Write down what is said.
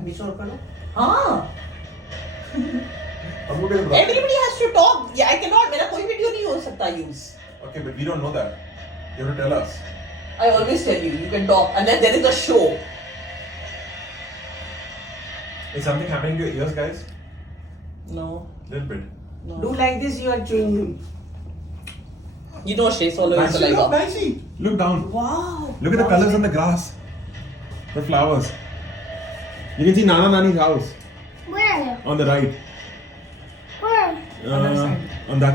Episode करो. हाँ. Everybody has to talk. Yeah, I cannot. मेरा कोई वीडियो नहीं हो सकता use. Okay, but we don't know that. You have to tell us. I always tell you, you can talk unless there is a show. Is something happening to your ears, guys? No. Little bit. No. Do like this, you are chewing him. You know, Shay, swallow your Nicely, saliva. look, nicely. Look down. Wow. Look at the colors on the grass. The flowers. You can see Nana Nani's house Where are you? on the right. Where? Other side. On that side.